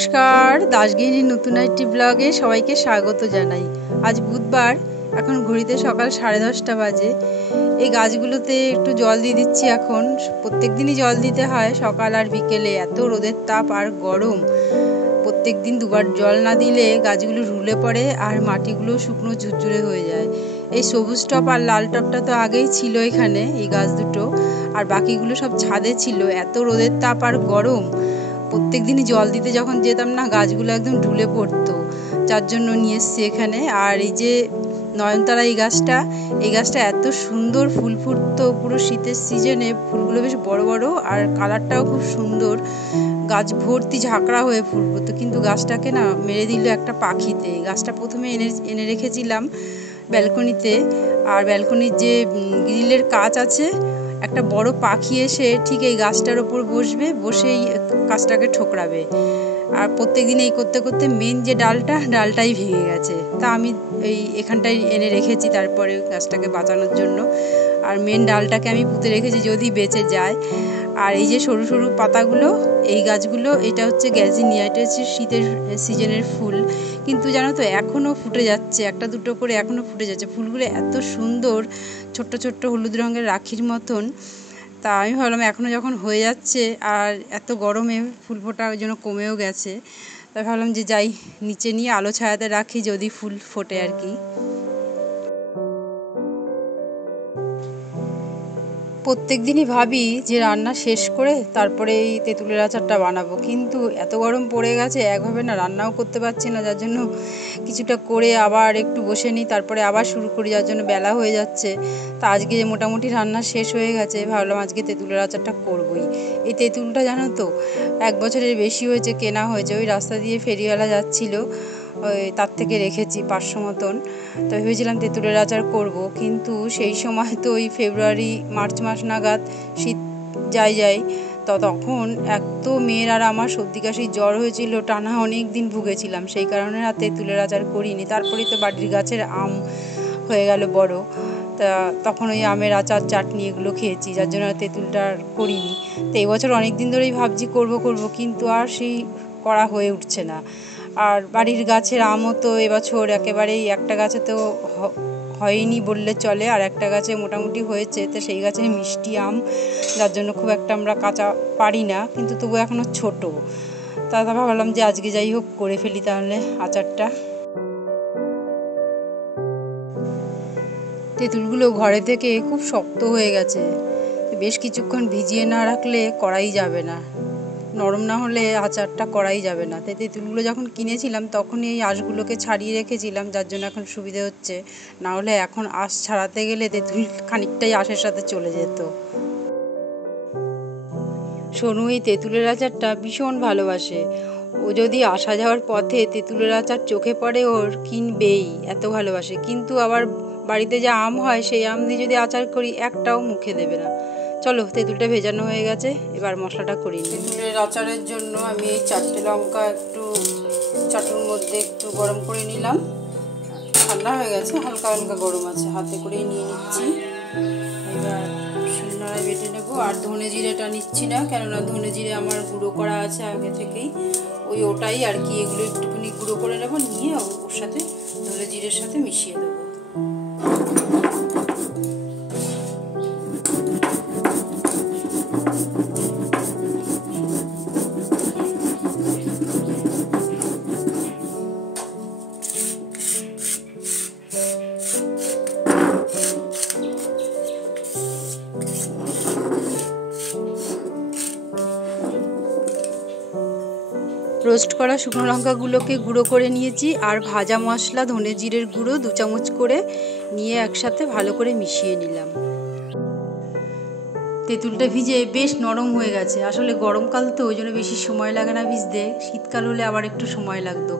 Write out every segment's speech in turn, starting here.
নমস্কার, দাসগৃহিণীর নতুন একটি ব্লগে সবাইকে স্বাগত জানাই। আজ বুধবার, এখন ঘড়িতে সকাল 10:30 বাজে। এই গাছগুলোতে একটু জল দিয়ে দিচ্ছি। এখন প্রত্যেক দিনই জল দিতে হয়, সকাল আর বিকেলে। এত রোদের তাপ আর গরম, প্রত্যেক দিন দুবার জল না দিলে গাছগুলো ঢুলে পড়ে আর মাটিগুলো শুকনো ঝুরঝুরে হয়ে যায়। এই সবুজ টপ আর লাল টপটা তো আগেই ছিল এখানে, এই গাছ দুটো, আর বাকিগুলো সব ছাদে ছিল। এত রোদের তাপ আর গরম, প্রত্যেক দিনই জল দিতে যখন যেতাম না, গাছগুলো একদম ঢুলে পড়তো, যার জন্য নিয়ে এসছি এখানে। আর এই যে নয়নতারা, এই গাছটা এত সুন্দর ফুল ফুটতো পুরো শীতের সিজনে। ফুলগুলো বেশ বড় বড় আর কালারটাও খুব সুন্দর, গাছ ভর্তি ঝাঁকড়া হয়ে ফুল ফুটতো। কিন্তু গাছটাকে না মেরে দিল একটা পাখিতে। গাছটা প্রথমে এনে রেখেছিলাম ব্যালকনিতে, আর ব্যালকনির যে গ্রিলের কাঁচ আছে, একটা বড় পাখি এসে ঠিক এই গাছটার ওপর বসবে, বসেই গাছটাকে ঠোকরাবে। আর প্রত্যেক দিন এই করতে করতে মেন যে ডালটাই ভেঙে গেছে। তা আমি এখানটায় এনে রেখেছি তারপরে গাছটাকে বাঁচানোর জন্য। আর মেন ডালটাকে আমি পুঁতে রেখেছি যদি বেঁচে যায়। আর এই যে সরু সরু পাতাগুলো, এই গাছগুলো, এটা হচ্ছে গ্যাজিনিয়া, এটা হচ্ছে শীতের সিজনের ফুল। কিন্তু জানো তো, এখনও ফুটে যাচ্ছে, একটা দুটো করে এখনও ফুটে যাচ্ছে। ফুলগুলো এত সুন্দর, ছোট্ট ছোট্ট হলুদ রঙের রাখির মতন। তা আমি ভাবলাম এখনও যখন হয়ে যাচ্ছে আর এত গরমে ফুল ফোটা ওই জন্য কমেও গেছে, তাই ভাবলাম যে যাই নিচে নিয়ে আলো ছায়াতে রাখি, যদি ফুল ফোটে আর কি। প্রত্যেক দিনই ভাবি যে রান্না শেষ করে তারপরে এই তেঁতুলের আচারটা বানাবো, কিন্তু এত গরম পড়ে গেছে, একভাবে না রান্নাও করতে পারছি না, যার জন্য কিছুটা করে আবার একটু বসে নিই, তারপরে আবার শুরু করি, যার জন্য বেলা হয়ে যাচ্ছে। তা আজকে মোটামুটি রান্না শেষ হয়ে গেছে, ভাবলাম আজকে তেঁতুলের আচারটা করবই। এই তেঁতুলটা জানো তো 1 বছরের বেশি হয়েছে কেনা হয়েছে, ওই রাস্তা দিয়ে ফেরিওয়ালা যাচ্ছিল, ওই তার থেকে রেখেছি 500 মতন। তো ভেবেছিলাম তেঁতুলের আচার করব, কিন্তু সেই সময় তো ওই ফেব্রুয়ারি মার্চ মাস নাগাদ শীত যায়। তো তখন এত মেয়ের আর আমার সর্দি কাশি জ্বর হয়েছিল, টানা অনেক দিন ভুগেছিলাম, সেই কারণে আর তেঁতুলের আচার করিনি। তারপরেই তো বাড়ির গাছের আম হয়ে গেল বড়, তা তখন ওই আমের আচার, চাটনি এগুলো খেয়েছি, যার জন্য আর তেঁতুলটা আর করিনি। তো এই বছর অনেক দিন ধরেই ভাবছি করব, কিন্তু আর সেই করা হয়ে উঠছে না। আর বাড়ির গাছের আমও তো এবছর একেবারেই, একটা গাছে তো হয়নি বললে চলে, আর একটা গাছে মোটামুটি হয়েছে, তো সেই গাছে মিষ্টি আম, যার জন্য খুব একটা আমরা কাঁচা পারি না, কিন্তু তবু এখনও ছোট। তা ভাবলাম যে আজকে যাই হোক করে ফেলি তাহলে আচারটা। তেঁতুলগুলো ঘরে থেকে খুব শক্ত হয়ে গেছে, বেশ কিছুক্ষণ ভিজিয়ে না রাখলে করাই যাবে না, নরম না হলে আচারটা করাই যাবে না। তাই তেঁতুলগুলো যখন কিনেছিলাম তখনই এই আঁশগুলোকে ছাড়িয়ে রেখেছিলাম, যার জন্য এখন সুবিধে হচ্ছে। না হলে এখন আঁশ ছাড়াতে গেলে তেঁতুল খানিকটাই আঁশের সাথে চলে যেত। সোনু এই তেঁতুলের আচারটা ভীষণ ভালোবাসে, ও যদি আসা যাওয়ার পথে তেঁতুলের আচার চোখে পড়ে ওর কিনবেই, এত ভালোবাসে। কিন্তু আবার বাড়িতে যা আম হয়, সেই আম দিয়ে যদি আচার করি একটাও মুখে দেবে না। চলো, তেঁতুলটা ভেজানো হয়ে গেছে, এবার মশলাটা করি। তেঁতুলের আচারের জন্য আমি এই 4টে লঙ্কা একটু চাটুর মধ্যে একটু গরম করে নিলাম, ঠান্ডা হয়ে গেছে, হালকা হালকা গরম আছে, হাতে করেই নিয়ে নিচ্ছি। এবার শিলনোড়ায় বেটে নেবো। আর ধনে জিরেটা নিচ্ছি না, কেননা ধনে জিরে আমার গুঁড়ো করা আছে আগে থেকেই, ওটাই আর কি। এগুলো একটুখানি গুঁড়ো করে নেবো, নিয়ে ওর সাথে ধনে জিরের সাথে মিশিয়ে দেবো। রোস্ট করা শুকনো লঙ্কাগুলোকে গুঁড়ো করে নিয়েছি, আর ভাজা মশলা ধনে জিরের গুঁড়ো 2 চামচ করে নিয়ে একসাথে ভালো করে মিশিয়ে নিলাম। তেঁতুলটা ভিজে বেশ নরম হয়ে গেছে। আসলে গরমকাল তো, ওই জন্য বেশি সময় লাগে না ভিজতে, শীতকাল হলে আবার একটু সময় লাগতো।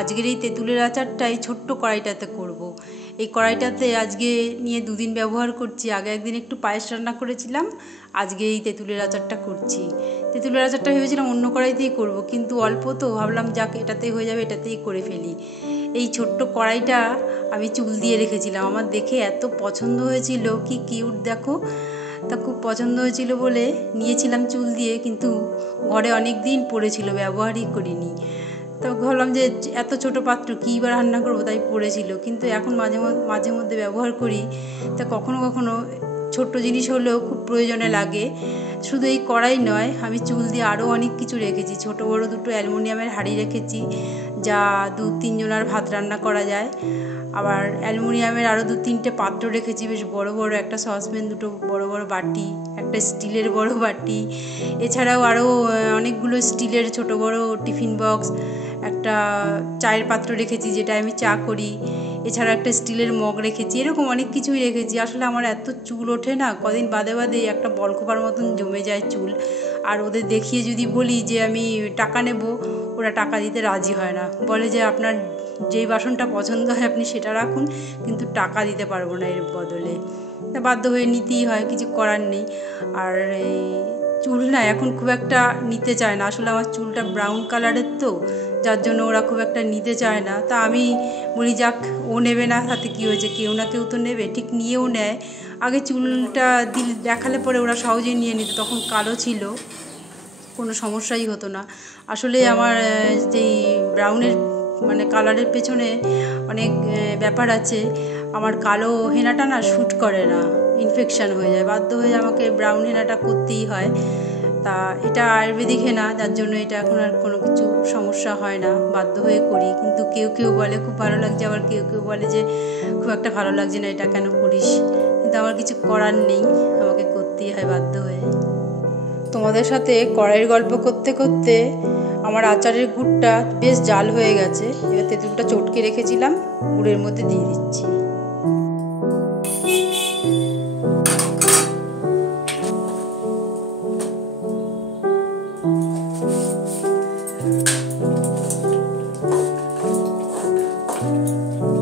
আজকের এই তেঁতুলের আচারটাই ছোট্ট কড়াইটাতে করব। এই কড়াইটাতে আজকে নিয়ে 2 দিন ব্যবহার করছি। আগে একদিন একটু পায়েস রান্না করেছিলাম, আজকে এই তেঁতুলের আচারটা করছি। তেঁতুলের আচারটা ভেবেছিলাম অন্য কড়াইতেই করব, কিন্তু অল্প তো, ভাবলাম যাক এটাতেই হয়ে যাবে, এটাতেই করে ফেলি। এই ছোট্ট কড়াইটা আমি চুল দিয়ে রেখেছিলাম, আমার দেখে এত পছন্দ হয়েছিল, কি কিউট দেখো। তা খুব পছন্দ হয়েছিল বলে নিয়েছিলাম চুল দিয়ে, কিন্তু ঘরে অনেক দিন পড়েছিল, ব্যবহারই করিনি। তো ভাবলাম যে এত ছোট পাত্র কী বা রান্না করবো, তাই পড়েছিল। কিন্তু এখন মাঝে মধ্যে ব্যবহার করি, তা কখনো কখনো ছোট্ট জিনিস হলেও খুব প্রয়োজনে লাগে। শুধু এই কড়াই নয়, আমি চুল দিয়ে আরও অনেক কিছু রেখেছি। ছোট বড় দুটো অ্যালুমিনিয়ামের হাঁড়ি রেখেছি, যা 2-3 জনের ভাত রান্না করা যায়। আবার অ্যালুমিনিয়ামের আরও 2-3টে পাত্র রেখেছি, বেশ বড় বড়, একটা সসপ্যান, দুটো বড় বড় বাটি, একটা স্টিলের বড় বাটি, এছাড়াও আরও অনেকগুলো স্টিলের ছোট বড় টিফিন বক্স, একটা চায়ের পাত্র রেখেছি যেটা আমি চা করি, এছাড়া একটা স্টিলের মগ রেখেছি। এরকম অনেক কিছুই রেখেছি। আসলে আমার এত চুল ওঠে না, কদিন বাদে বাদে একটা বলখোপার মতন জমে যায় চুল। আর ওদের দেখিয়ে যদি বলি যে আমি টাকা নেব, ওরা টাকা দিতে রাজি হয় না, বলে যে আপনার যেই বাসনটা পছন্দ হয় আপনি সেটা রাখুন, কিন্তু টাকা দিতে পারবো না এর বদলে। তা বাধ্য হয়ে নিতেই হয়, কিছু করার নেই। আর এই চুল না এখন খুব একটা নিতে চায় না। আসলে আমার চুলটা ব্রাউন কালারের, তো যার জন্য ওরা খুব একটা নিতে চায় না। তা আমি বলি যাক, ও নেবে না তাতে কী হয়েছে, কেউ না কেউ তো নেবে। ঠিক নিয়েও নেয়। আগে চুলটা দেখালে পরে ওরা সহজেই নিয়ে নিত, তখন কালো ছিল, কোনো সমস্যাই হতো না। আসলে আমার যেই ব্রাউনের মানে কালারের পেছনে অনেক ব্যাপার আছে। আমার কালো হেনাটা না শ্যুট করে না, ইনফেকশান হয়ে যায়, বাধ্য হয়ে আমাকে ব্রাউন হেনাটা করতেই হয়। তা এটা আয়ুর্বেদিক হেনা, যার জন্য এটা এখন আর কোনো কিছু সমস্যা হয় না, বাধ্য হয়ে করি। কিন্তু কেউ কেউ বলে খুব ভালো লাগছে, আবার কেউ কেউ বলে যে খুব একটা ভালো লাগছে না, এটা কেন করিস। কিন্তু আমার কিছু করার নেই, আমাকে করতেই হয় বাধ্য হয়ে। তোমাদের সাথে কড়াইয়ের গল্প করতে করতে আমার আচারের গুড়টা বেশ জাল হয়ে গেছে। এবার তেঁতুলটা চটকে রেখেছিলাম, গুড়ের মধ্যে দিয়ে দিচ্ছি।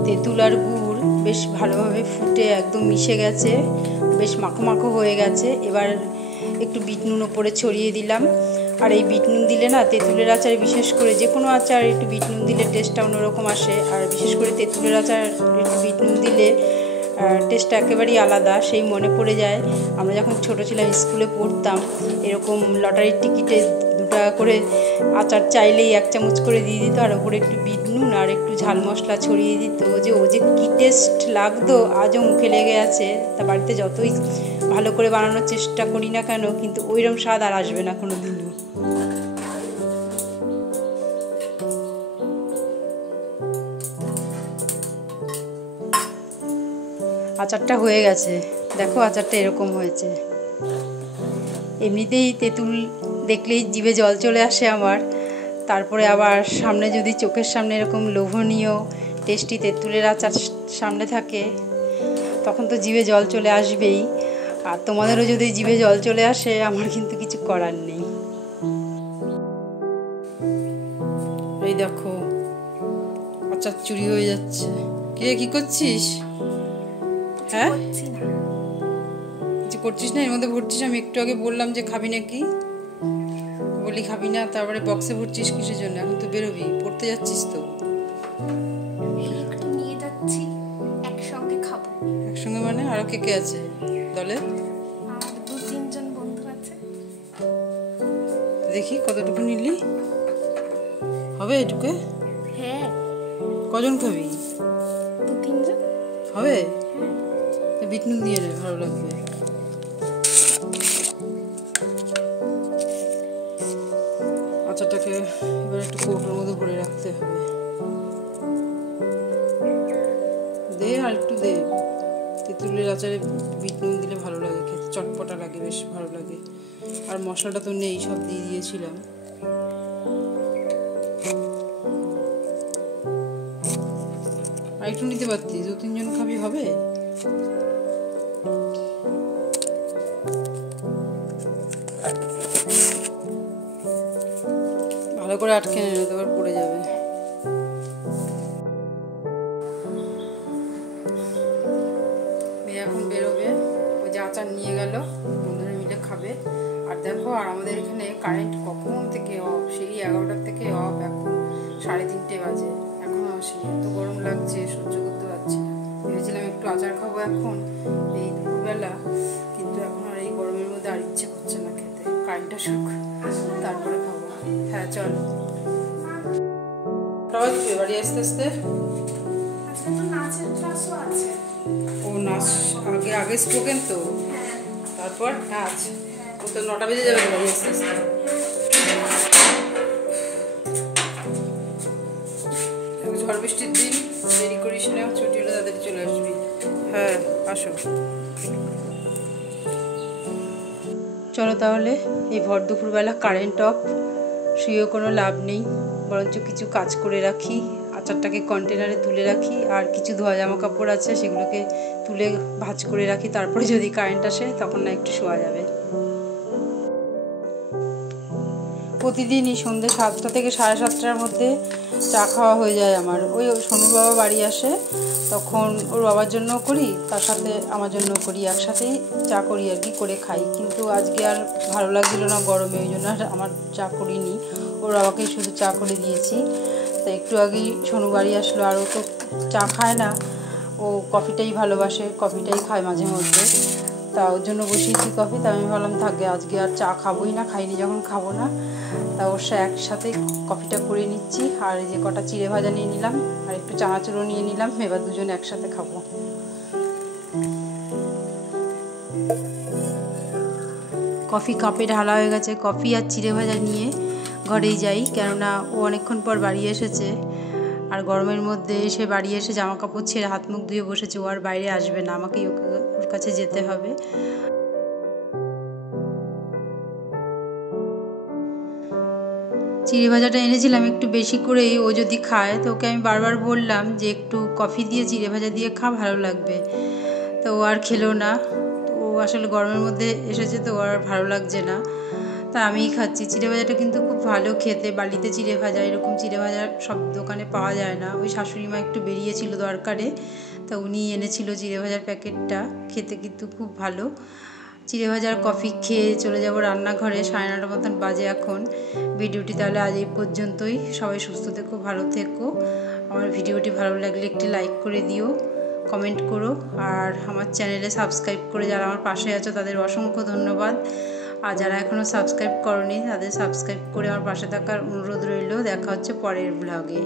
তেঁতুল আর গুড় বেশ ভালোভাবে ফুটে একদম মিশে গেছে, বেশ মাখো মাখো হয়ে গেছে। এবার একটু বিট নুন ওপরে ছড়িয়ে দিলাম। আর এই বিট নুন দিলে না তেঁতুলের আচারে, বিশেষ করে যে কোনো আচার একটু বিট নুন দিলে টেস্টটা অন্যরকম আসে। আর বিশেষ করে তেঁতুলের আচার একটু বিট নুন দিলে টেস্টটা একেবারেই আলাদা। সেই মনে পড়ে যায় আমরা যখন ছোটো ছিলাম, স্কুলে পড়তাম, এরকম লটারির টিকিটে 2 টাকা করে আচার চাইলেই 1 চামচ করে দিয়ে দিত, আর ওপরে একটু বিট নুন আর একটু ঝাল মশলা ছড়িয়ে দিত। ও যে কী টেস্ট লাগতো, আজও মুখে লেগে আছে। তা বাড়িতে যতই ভালো করে বানানোর চেষ্টা করি না কেন, কিন্তু ওইরকম স্বাদ আর আসবে না কোনো দিনও। আচারটা হয়ে গেছে, দেখো আচারটা এরকম হয়েছে। এমনিতেই তেঁতুল দেখলেই জিভে জল চলে আসে আমার, তারপরে আবার সামনে যদি চোখের সামনে এরকম লোভনীয় টেস্টি তেঁতুলের আচার সামনে থাকে, তখন তো জিভে জল চলে আসবেই। আর তোমাদেরও যদি জিভে জল চলে আসে, আমার কিন্তু কিছু করার নেই। এই দেখো আচার চুরি হয়ে যাচ্ছে। কি করছিস? হ্যাঁ, কিছু করছিস না, এর মধ্যে ভরছিস। আমি একটু আগে বললাম যে খাবি নাকি, বলি খাবি না, তারপরে বক্সে ভরছিস কিসের জন্য? এখন তো বেরোবি, পড়তে যাচ্ছিস তো। নিয়ে যাচ্ছি, একসঙ্গে খাবো। একসঙ্গে মানে আরো কে কে আছে দলে? আমার 2-3 জন বন্ধু আছে। দেখি কতটুকু নিলি, হবে এটুকু? হ্যাঁ। কজন খাবি? 2-3 জন হবে। বিট নুন দিয়ে নে, ভালো লাগবে। আচারটাকে এবার একটু কৌটোর মধ্যে ভরে রাখতে হবে। দে আর একটু দে। তেঁতুলের আচারে বিট নুন দিলে ভালো লাগে খেতে, চটপটা লাগে, বেশ ভালো লাগে। আর মশলাটা তো নেই, সব দিয়ে দিয়েছিলাম। আর একটু নিতে পারতি, 2-3 জন খাবি, হবে। ভালো করে আটকে নে, তো আবার পড়ে যাবে। মেয়ে এখন বেরোবে, ওই যে আচার নিয়ে গেল, বন্ধুরা মিলে খাবে। আর দেখো, আর আমাদের এখানে কারেন্ট কখন থেকে অফ, সেই 11টার থেকে অফ, এখন 3:30 বাজে, এখন আসি। এত গরম লাগছে, সহ্য করতে পারছি না। ভেবেছিলাম একটু আচার খাবো এখন এই দুপুরবেলা, কিন্তু এখন আর এই গরমের মধ্যে আর ইচ্ছে করছে না খেতে। কারেন্টটা আসুক, তারপরে খাবো। হ্যাঁ চল। বাড়ি আসতে আসতে? আজকে তো নাচের ক্লাসও আছে। ও নাচ আগে আগে স্পোকেন তো, হ্যাঁ। তারপর নাচ। ও তো 9টা বেজে যাবে বাড়ি আসতে আসতে। ঝড় বৃষ্টির দিন, দেরি করিস না, ছুটি হলে তাড়াতাড়ি চলে আসবি। হ্যাঁ আসো। চলো তাহলে, এই ভর দুপুরবেলা কারেন্ট অফ, শুয়েও কোনো লাভ নেই, বরঞ্চ কিছু কাজ করে রাখি। আচারটাকে কন্টেনারে তুলে রাখি, আর কিছু ধোয়া জামা কাপড় আছে সেগুলোকে তুলে ভাঁজ করে রাখি, তারপরে যদি কারেন্ট আসে তখন না একটু শোয়া যাবে। প্রতিদিনই সন্ধ্যে 7টা থেকে 7:30টার মধ্যে চা খাওয়া হয়ে যায় আমার। ওই সোনুর বাবা বাড়ি আসে, তখন ওর বাবার জন্যও করি, তার সাথে আমার জন্যও করি, একসাথেই চা করি আর কি, করে খাই। কিন্তু আজকে আর ভালো লাগছিল না গরমে, ওই জন্য আর আমার চা করিনি, ওর বাবাকেই শুধু চা করে দিয়েছি। তা একটু আগেই সোনু বাড়ি আসলো, আর ও তো চা খায় না, ও কফিটাই ভালোবাসে, কফিটাই খায় মাঝে মধ্যে। তা ওর জন্য বসিয়েছি কফি। তা আমি ভাবলাম থাকবে, আজকে আর চা খাবোই না, খাইনি যখন খাবো না। তা ওর সাথে একসাথে কফিটা করে নিচ্ছি, আর এই যে কটা চিড়ে ভাজা নিয়ে নিলাম, আর একটু চানাচুরও নিয়ে নিলাম, এবার দুজনে একসাথে খাবো। কফি কাপে ঢালা হয়ে গেছে। কফি আর চিড়ে ভাজা নিয়ে ঘরেই যাই, কেননা ও অনেকক্ষণ পর বাড়ি এসেছে, আর গরমের মধ্যে এসে বাড়ি এসে জামা কাপড় ছেড়ে হাত মুখ ধুয়ে বসেছে, ও আর বাইরে আসবে না, আমাকেই ওর কাছে যেতে হবে। চিড়ে ভাজাটা এনেছিলাম একটু বেশি করেই, ও যদি খায় তো ওকে আমি বারবার বললাম যে একটু কফি দিয়ে চিড়ে ভাজা দিয়ে খা, ভালো লাগবে। তো ও আর খেলো না। তো ও আসলে গরমের মধ্যে এসেছে তো ওর আর ভালো লাগছে না, তা আমিই খাচ্ছি। চিড়ে ভাজাটা কিন্তু খুব ভালো খেতে, বালিতে চিড়ে ভাজা, এরকম চিড়ে ভাজা সব দোকানে পাওয়া যায় না। ওই শাশুড়ি মা একটু বেরিয়েছিল দরকারে, তা উনি এনেছিল চিড়ে ভাজার প্যাকেটটা, খেতে কিন্তু খুব ভালো। চিড়ে ভাজার কফি খেয়ে চলে যাব রান্নাঘরে, 9:30 মতন বাজে এখন। ভিডিওটি তাহলে আজ এই পর্যন্তই। সবাই সুস্থ থেকো, ভালো থেকো। আমার ভিডিওটি ভালো লাগলে একটি লাইক করে দিও, কমেন্ট করো, আর আমার চ্যানেলে সাবস্ক্রাইব করে যারা আমার পাশে আছো তাদের অসংখ্য ধন্যবাদ। আর যারা এখনও সাবস্ক্রাইব করোনি তাদের সাবস্ক্রাইব করে আমার পাশে থাকার অনুরোধ রইল। দেখা হচ্ছে পরের ব্লগে।